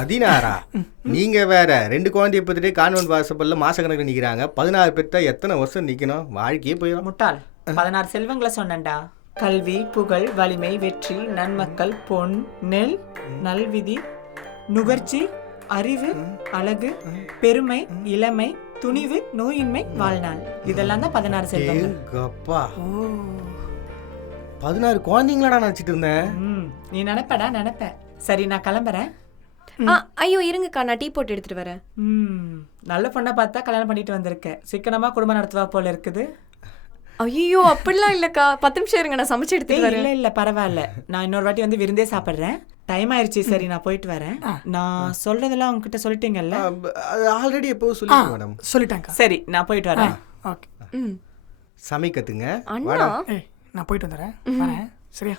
16? நீங்க வேற 2 குழந்தைய பத்திட்டு கான்வென்ட் வாசப்பல்ல மாசக்கணக்கில் நிக்கிறாங்க. 16 பெற்றா எத்தனை வருஷம் நிக்கணும்? வாழ்க்கையே போயிடும். முட்டாள், 16 செல்வங்களை சொன்னேன்டா. கல்வி, புகழ், வலிமை, வெற்றி, நன்மக்கள், பொன், நெல், நல்விதி, நுகர்ச்சி, அறிவு, அழகு, பெருமை, இளமை, துணிவு, நோயின்மை, வாழ்நாள். இதெல்லாம் தான் 16 செல்வங்கள். அப்பா, 16 குழந்தைங்களாடா நினைச்சிட்டு இருந்தேன். நீ நினைப்படா நினைப்ப. சரி, நான் கிளம்புறேன். ஐயோ இருங்கக்கா, நான் டீ போட்டு எடுத்துட்டு வரேன். நல்ல பொண்ணை பார்த்தா கல்யாணம் பண்ணிட்டு வந்திருக்கேன். சிக்கனமா குடும்பம் நடத்துவா போல இருக்குது. ஐயோ அப்படிலாம் இல்லக்கா, 10 நிமிஷம் இருங்க, நான் சமைச்சு எடுத்துட்டு வரேன். இல்ல இல்ல பரவாயில்ல, நான் இன்னொரு வாட்டி வந்து விருந்தே சாப்பிடுறேன். டைம் ஆயிடுச்சு. சரி, நான் போயிட்டு வரேன். நான் சொல்றதெல்லாம் உங்ககிட்ட சொல்லிட்டீங்கல்ல? ஆல்ரெடி எப்போ சொல்லிட்டேன் மேடம். சொல்லிட்டாங்க. சரி, நான் போயிட்டு வரேன். ஓகே. சமைக்கத்துங்க. அண்ணா, நான் போயிட்டு வந்துடுறேன். வரேன். சரியா?